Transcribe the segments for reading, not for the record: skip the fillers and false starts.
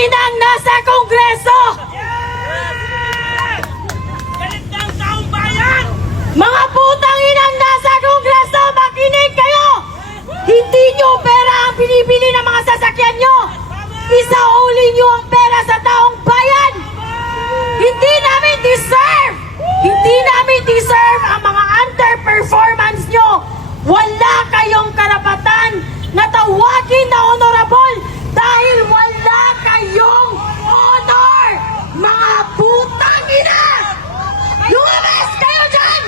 inang nasa Kongreso! Galit ng taong bayan! Mga putang inang nasa Kongreso, makinig kayo! Hindi nyo pera ang binibili ng mga sasakyan nyo! Isauli nyo ang pera sa taong bayan! Hindi namin deserve! Hindi namin deserve ang mga underperformance nyo! Wala kayong karapatan na tawagin na honorable dahil wala kayong honor! Mga putang ina! Lumabas kayo dyan!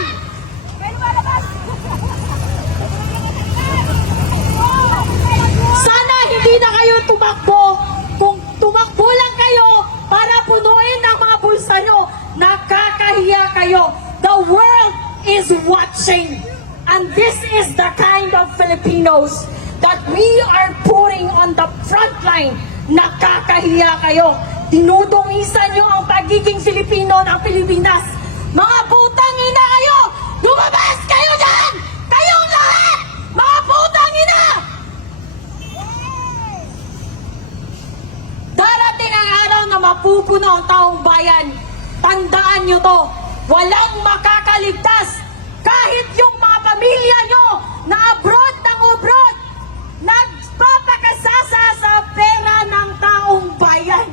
Sana hindi na kayo tumakbo. Kung tumakbo lang kayo para punuin ang mga bulsa nyo, nakakahiya kayo. The world is watching. And this is the kind of Filipinos that we are putting on the front line. Nakakahiya kayo. Dinudungisan nyo ang pagiging Filipino ng Pilipinas. Mga putang ina kayo! Lumabas kayo dyan! Kayong lahat! Mga putang ina! Darating ang araw na mapupuno ang taong bayan. Tandaan nyo to. Walang makakaligtas. Kahit yung mga pamilya nyo na abroad ng abroad, nagpapakasasa sa pera ng taong bayan.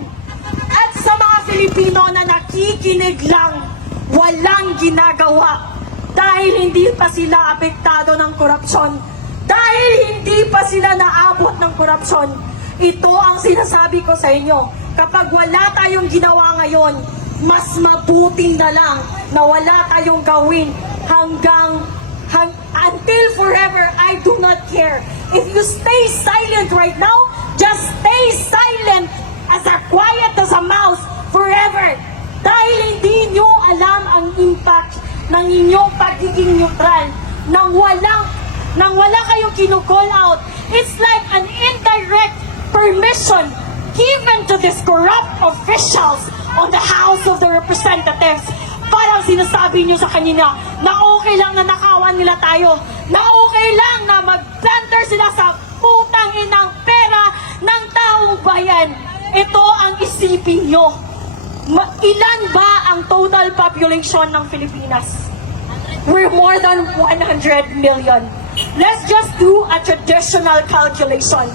At sa mga Filipino na nakikinig lang, walang ginagawa. Dahil hindi pa sila apektado ng korupsyon. Dahil hindi pa sila naabot ng korupsyon. Ito ang sinasabi ko sa inyo. Kapag wala tayong ginawa ngayon, mas mabuti na lang na wala tayong gawin until forever. I do not care. If you stay silent right now, just stay silent as quiet as a mouse forever. Dahil hindi nyo alam ang impact ng inyong pagiging neutral. Nang wala kayong kinu-call out, it's like an indirect permission given to these corrupt officials on the House of the Representatives. Parang sinasabi nyo sa kanina na okay lang na nakawan nila tayo, na okay lang na mag-planter sila sa putang inang pera ng taong bayan. Ito ang isipin nyo. Ilan ba ang total population ng Pilipinas? We're more than 100 million. Let's just do a traditional calculation.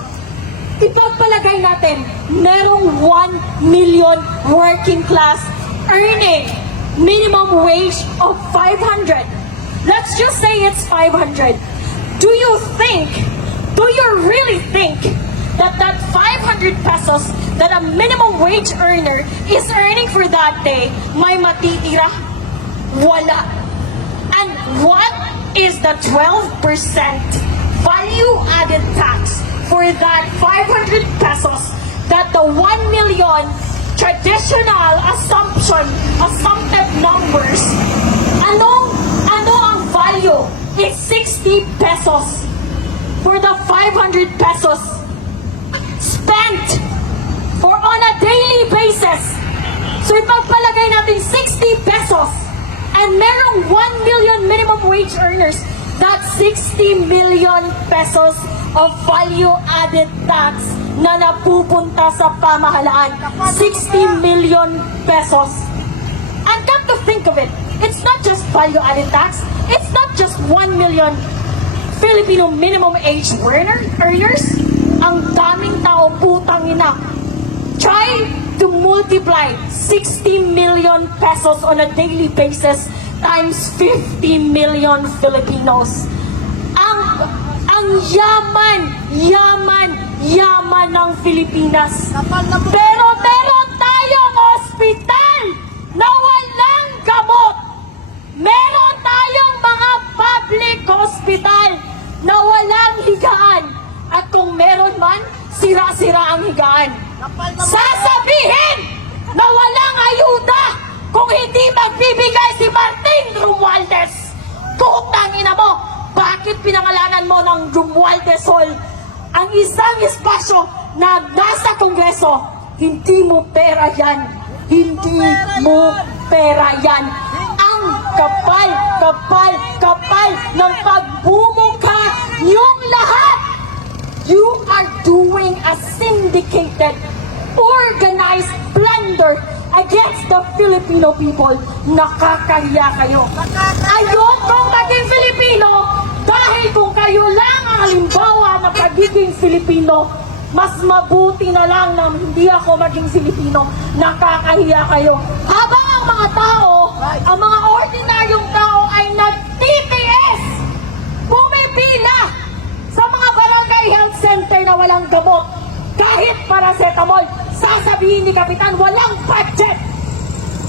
Ipagpalagay natin, merong 1 million working class earning minimum wage of 500. Let's just say it's 500. Do you really think that 500 pesos that a minimum wage earner is earning for that day, may matitira? Wala. And what is the 12% value-added tax for that 500 pesos that the 1 million traditional assumptive numbers, ano ang value? It's 60 pesos for the 500 pesos spent for on a daily basis. So ipagpalagay natin 60 pesos and merong 1 million minimum wage earners, that's 60 million pesos of value-added tax na napupunta sa pamahalaan. 60 million pesos. And come to think of it, it's not just value-added tax, it's not just 1 million Filipino minimum age earners. Ang daming tao, putang ina. Try to multiply 60 million pesos on a daily basis times 50 million Filipinos. Ang yaman ng Pilipinas. Pero meron tayong ospital na walang gamot. Meron tayong mga public hospital na walang higaan. At kung meron man, sira-sira ang higaan. Sasabihin na walang ayuda kung hindi magbibigay si Martin Romualdez. Putang ina mo, bakit pinangalanan mo ng Romualdez Hall ang isang espasyo na nasa Kongreso? Hindi mo pera yan. Hindi mo pera yan. Ang kapal ng pagbumukha niyong lahat. You are doing a syndicated organized plunder against the Filipino people. Nakakahiya kayo. Ayokong maging Filipino dahil kung kayo lang ang halimbawa ng pagiging Filipino, mas mabuti na lang na hindi ako maging Filipino. Nakakahiya kayo. Habang ang mga tao, ang mga ordinaryong tao ay nag-TTS, pumipila sa mga barangay health center na walang gamot. Kahit paracetamol, sasabihin ni Kapitan, walang budget.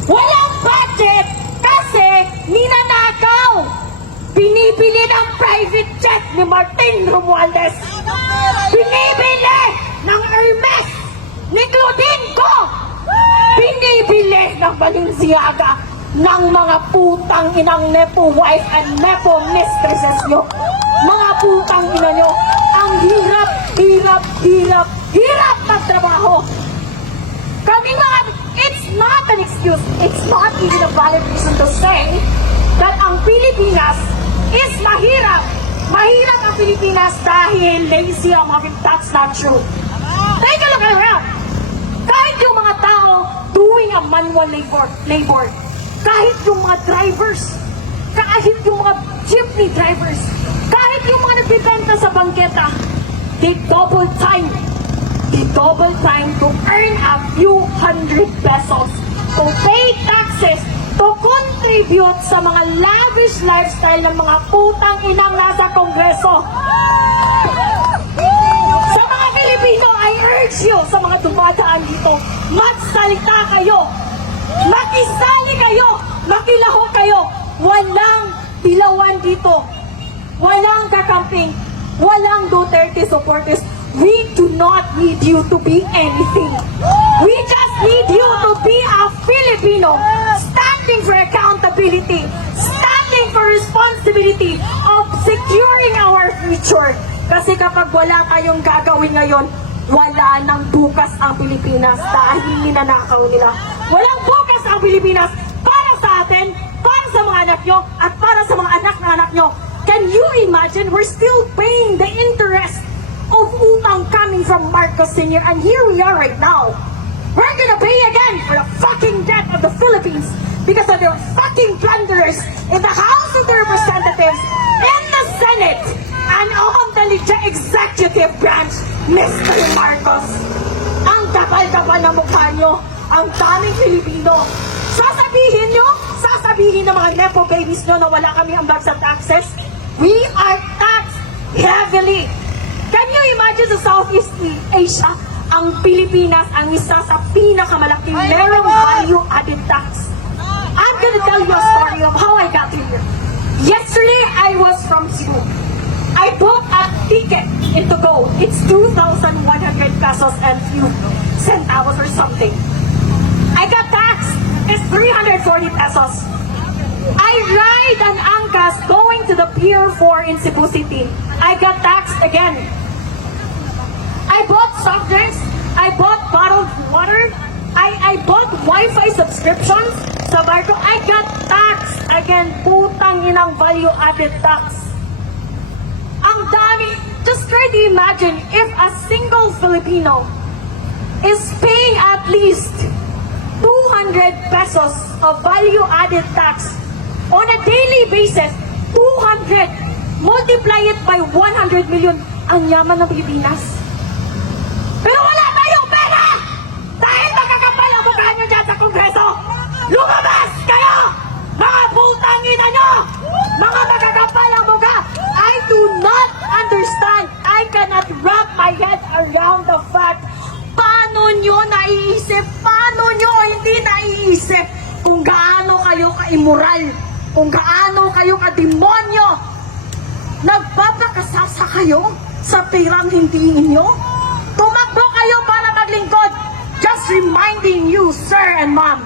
Walang budget kasi ninanakaw. Binibili ng private jet ni Martin Romualdez. Binibili ng Hermes ni Clodenco. Binibili ng Balenciaga ng mga putang inang nepo wife and nepo mistresses nyo. Mga putang ina nyo. Ang hirap, hirap, hirap, hirap na trabaho. Kami mga, it's not an excuse. It's not even a valid reason to say that ang Pilipinas is mahirap. Mahirap ang Pilipinas dahil lazy ang mga people. That's not true. Take a look around. Kahit yung mga tao doing a manual labor, kahit yung mga drivers, kahit yung mga jeepney drivers, kahit yung mga nagbibenta sa bangketa, they double time to earn a few hundred pesos, to pay taxes, to contribute sa mga lavish lifestyle ng mga putang inang nasa Kongreso. Sa mga Pilipino, I urge you, sa mga dumadaan dito, magsalita kayo, makisali kayo, makilaho kayo. Walang dilawan dito, walang kakamping, walang Duterte supporters. We do not need you to be anything. We just need you to be a Filipino, standing for accountability, standing for responsibility of securing our future. Kasi kapag wala tayong gagawin ngayon, wala nang bukas ang Pilipinas dahil ninanakaw nila. Walang bukas ang Pilipinas para sa atin, para sa mga anak nyo, at para sa mga anak na anak nyo. Can you imagine? We're still paying the interest of utang coming from Marcos Sr. And here we are right now. We're gonna pay again for the fucking debt of the Philippines because of their fucking blunders in the House of the Representatives, in the Senate, and on the executive branch, Mr. Marcos. Ang kapal-kapal na mukha nyo, ang daming Filipino. Sasabihin ng mga nepo babies nyo na wala kami ambag sa taxes. We are taxed heavily. Can you imagine sa Southeast Asia, ang Pilipinas ang isa sa pinakamalaking merong value-added tax. I'm gonna tell you a story of how I got here. Yesterday, I was from Cebu. I bought a ticket to go. It's 2,100 pesos and few centavos or something. I got taxed. It's 340 pesos. I ride an angkas going to the Pier 4 in Cebu City. I got taxed again. I bought soft drinks. I bought bottled water. I bought Wi-Fi subscriptions sa barko. I got taxed again. Putang inang value-added tax. Ang dami. Just try to imagine if a single Filipino is paying at least 200 pesos of value-added tax on a daily basis. 200. Multiply it by 100 million. Ang yaman ng Pilipinas. Pero wala tayong pera! Dahil magkakapal ang mukha nyo dyan sa Kongreso! Lumabas kayo! Mga putang ina nyo! Mga magkakapal ang mukha! I do not understand. I cannot wrap my head around the fact paano nyo naiisip, paano nyo hindi naiisip kung gaano kayo ka-immoral, kung gaano kayo ka-demonyo. Nagpapakasasa kayo sa pirang hindi inyo. Tumakbo kayo para maglingkod. Just reminding you, sir and ma'am,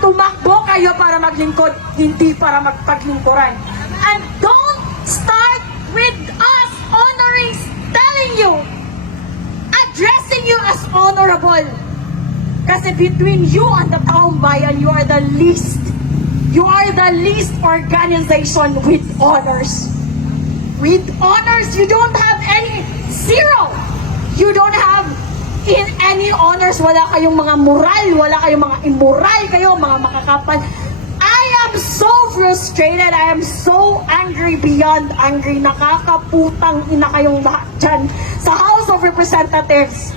tumakbo kayo para maglingkod, hindi para magpaglingkuran. And don't start with us honoring, telling you, addressing you as honorable. Kasi between you and the taong bayan, you are the least. You are the least organization with honors. With honors, you don't have any, zero. You don't have any honors, wala kayong mga moral, wala kayong mga immoral kayo, mga makakapal. I am so frustrated, I am so angry beyond angry. Nakakaputang ina kayong lahat dyan sa House of Representatives.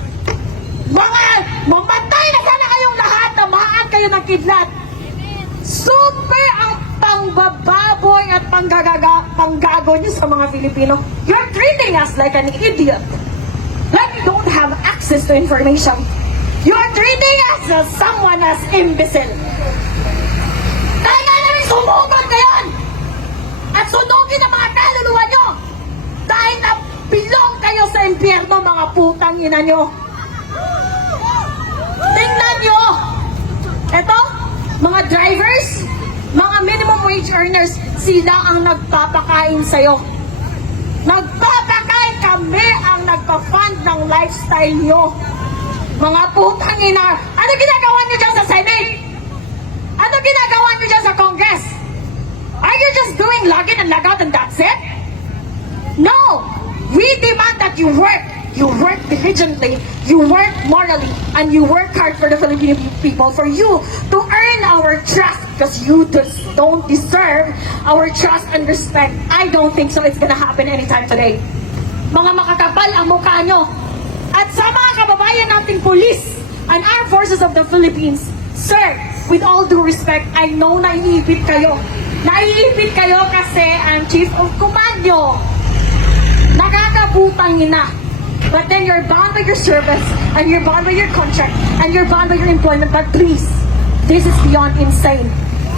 Mga mamatay na sana kayong lahat, tamaan kayo ng kidlat. Super ang pangbababoy at panggago niyo sa mga Filipino. You're treating us like an idiot. Like we don't have access to information. You're treating us as someone as imbecile. Kaya nga namin sumugod ngayon at sunugin ang mga kaluluwa nyo dahil napilong kayo sa impyerno, mga putang ina nyo. Tingnan nyo! Eto, mga drivers, mga minimum wage earners, sila ang nagpapakain sa'yo. Nagpapakain, kami ang nagpa-fund ng lifestyle nyo. Mga putang ina, ano ginagawa nyo dyan sa Senate? Ano ginagawa nyo dyan sa Congress? Are you just doing login and log out and that's it? No! We demand that you work. You work diligently, you work morally, and you work hard for the Filipino people, for you to earn our trust, because you just don't deserve our trust and respect. I don't think so it's gonna happen anytime today. Mga makakapal ang mukha nyo. At sa mga kababayan nating police and armed forces of the Philippines, sir, with all due respect, I know naiipit kayo. Naiipit kayo kasi ang chief of command nyo nakakabutang ina. But then you're bound by your service, and you're bound by your contract, and you're bound by your employment. But please, this is beyond insane.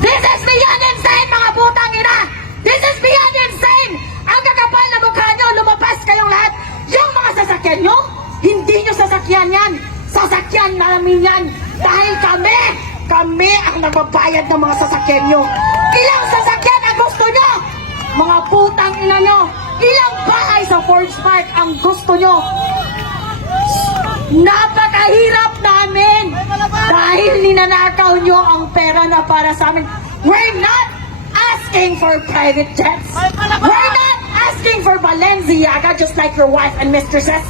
This is beyond insane, mga putang ina! This is beyond insane! Ang kakapal na mukha nyo, lumabas kayong lahat. Yung mga sasakyan nyo, hindi nyo sasakyan yan. Sasakyan namin yan. Dahil kami ang nagbabayad ng mga sasakyan nyo. Ilang sasakyan ang gusto nyo? Mga putang ina nyo. Ilang bahay sa Forge Park ang gusto nyo? Napakahirap namin dahil ninanakaw nyo ang pera na para sa amin. We're not asking for private jets. We're not asking for Balenciaga just like your wife and mistresses.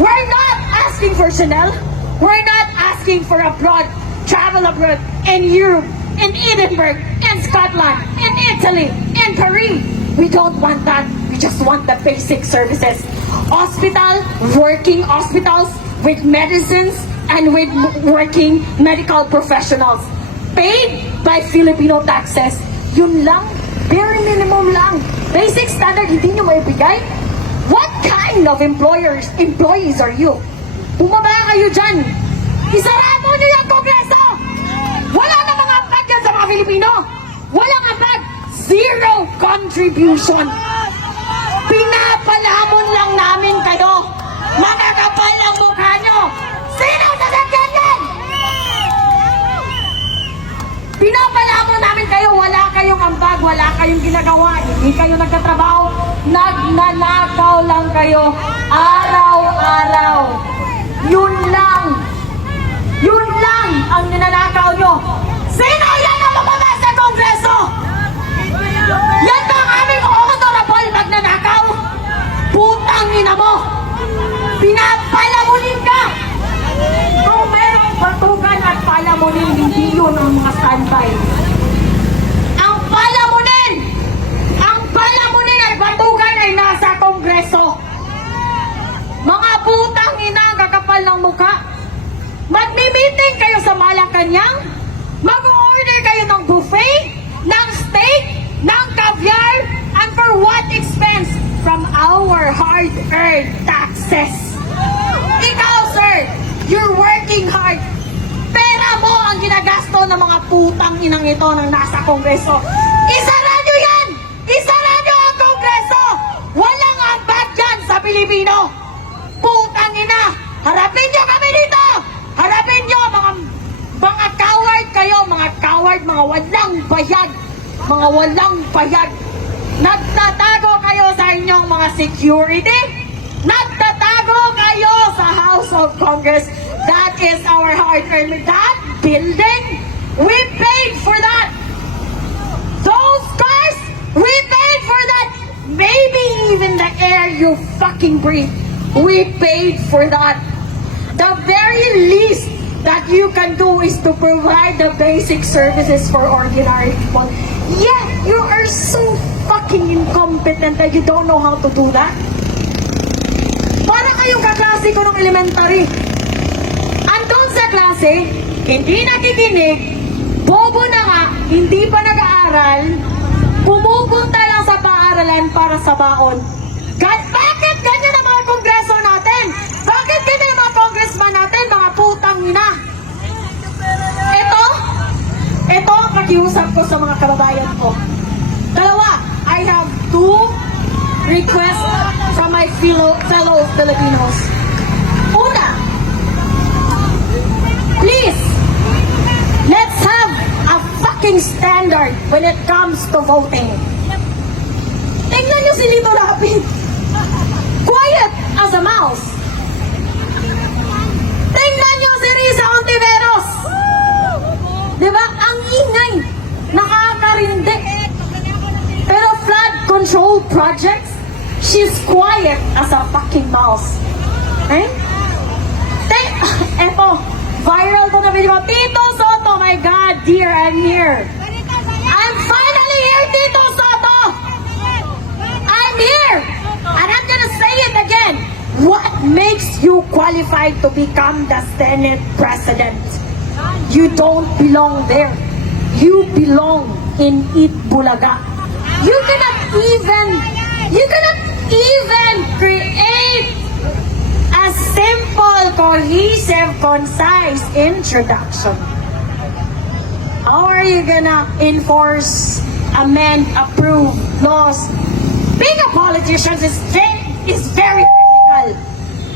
We're not asking for Chanel. We're not asking for travel abroad in Europe, in Edinburgh, in Scotland, in Italy, in Paris. We don't want that. We just want the basic services. Working hospitals with medicines and with working medical professionals. Paid by Filipino taxes. Yun lang. Bare minimum lang. Basic standard, hindi nyo maibigay? What kind of employees are you? Bumaba kayo dyan. Isara mo nyo yung Kongreso! Wala na mga ambag yan sa mga Filipino! Walang ambag! Zero contribution! Pinapalamon lang namin kayo! Makakapal ang mukha nyo! Sino sasakyan yan? Pinapalamon namin kayo! Wala kayong ambag, wala kayong ginagawa, hindi kayo nagtatrabaho, nagnanakaw lang kayo araw-araw. Yun lang! Yun lang ang ninanakaw nyo! Sino yan ang lumabas sa Kongreso? Yan ang aming honorable magnanakaw! Putang ina mo! Pinapalamunin ka! Kung merong batugan at palamunin, hindi yun ang mga standby. Ang palamunin at batugan ay nasa Kongreso. Mga putang ina, kakapal ng mukha. Magmi-meeting kayo sa Malacanang, mag-order kayo ng buffet, ng steak, ng caviar, and for what expense? From our hard-earned taxes. Ikaw, sir, you're working hard. Pera mo ang ginagasto ng mga putang inang ito ng nasa Kongreso. Isara nyo yan! Isara nyo ang Kongreso! Walang ambag dyan sa Pilipino! Putang ina! Harapin nyo kami dito! Harapin nyo mga coward kayo! Mga coward, mga walang bayad! Mga walang bayad! Nagtatago kayo sa inyong mga security! Nagtatago kayo sa House of Congress! That is our hard-earned. That building, we paid for that! Those cars, we paid for that! Maybe even the air you fucking breathe, we paid for that! The very least that you can do is to provide the basic services for ordinary people. Yet, you are so fucking incompetent that you don't know how to do that. Para kayong kaklase ko ng elementary. Andun sa klase, hindi nakikinig, bobo na nga, hindi pa nag-aaral, pumupunta lang sa paaralan para sa baon. Bakit ganyan ang mga kongreso natin? Bakit ganyan ang mga congressman natin, mga putang ina? Ito ang pakiusap ko sa mga kababayan ko. Dalawa, I have two requests from my fellow Filipinos. Una, please, let's have a fucking standard when it comes to voting. Tingnan nyo si Lito Lapid. Quiet as a mouse. Tingnan nyo si Risa Ontiveros. Diba? Ang ingay. Nakakarindi. Pero flood control projects, she's quiet as a fucking mouse. Eh? Eto, viral to na video. Tito Soto, my God, dear, I'm here. I'm finally here, Tito Soto! I'm here! And I'm gonna say it again. What makes you qualified to become the Senate President? You don't belong there. You belong in Itbulaga. You cannot even create a simple, cohesive, concise introduction. How are you gonna enforce, amend, approve laws? Being a politician is very technical.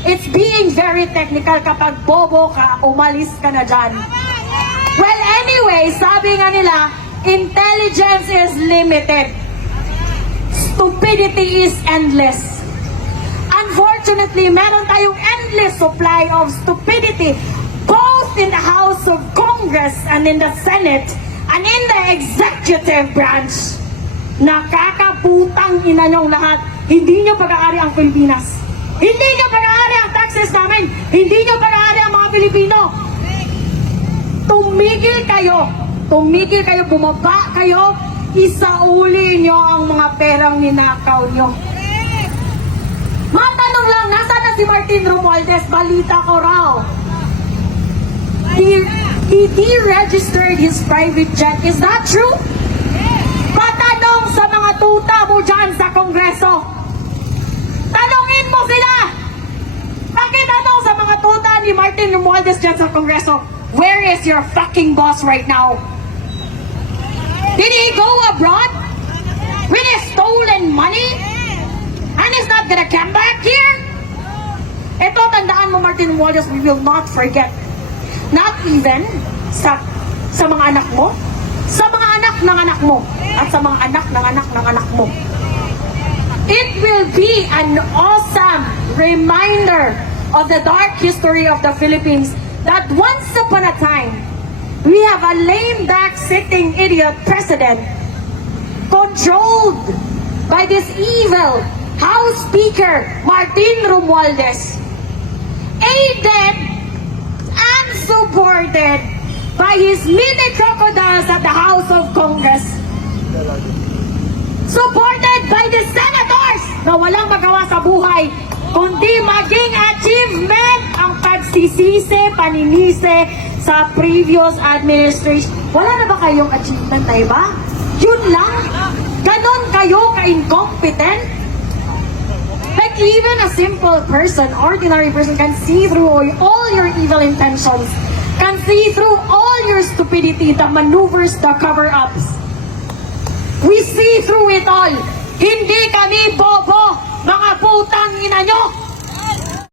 It's being very technical. Kapag bobo ka, umalis ka na dyan. Well, anyway, sabi nga nila, intelligence is limited. Stupidity is endless. Unfortunately, meron tayong endless supply of stupidity both in the House of Congress and in the Senate and in the executive branch. Nakakaputang ina nyong lahat. Hindi nyo pag-aari ang Pilipinas. Hindi nyo pag-aari ang taxes namin. Hindi nyo pag-aari ang mga Pilipino. Tumigil kayo. Tumigil kayo, bumaba kayo. Isauli nyo ang mga perang ninakaw nyo. Matanong lang, nasaan na si Martin Romualdez? Balita ko raw. He deregistered his private jet. Is that true? Patanong sa mga tuta mo dyan sa Kongreso. Tanungin mo sila. Pakitanong sa mga tuta ni Martin Romualdez dyan sa Kongreso. Where is your fucking boss right now? Did he go abroad with his stolen money? And he's not gonna come back here? Ito, tandaan mo, Martin Romualdez, we will not forget. Not even sa mga anak mo, sa mga anak ng anak mo, at sa mga anak ng anak ng anak mo. It will be an awesome reminder of the dark history of the Philippines that once upon a time, we have a lame duck sitting idiot president controlled by this evil House Speaker Martin Romualdez, aided and supported by his mini crocodiles at the House of Congress, supported by the senators na walang magawa sa buhay kundi maging achievement ang pagsisisi, paninisi sa previous administration. Wala na ba kayong achievement na iba? Yun lang? Ganon kayo ka-incompetent? Like even a simple person, ordinary person can see through all your evil intentions, can see through all your stupidity, the maneuvers, the cover-ups. We see through it all. Hindi kami bobo, mga putang ina nyo!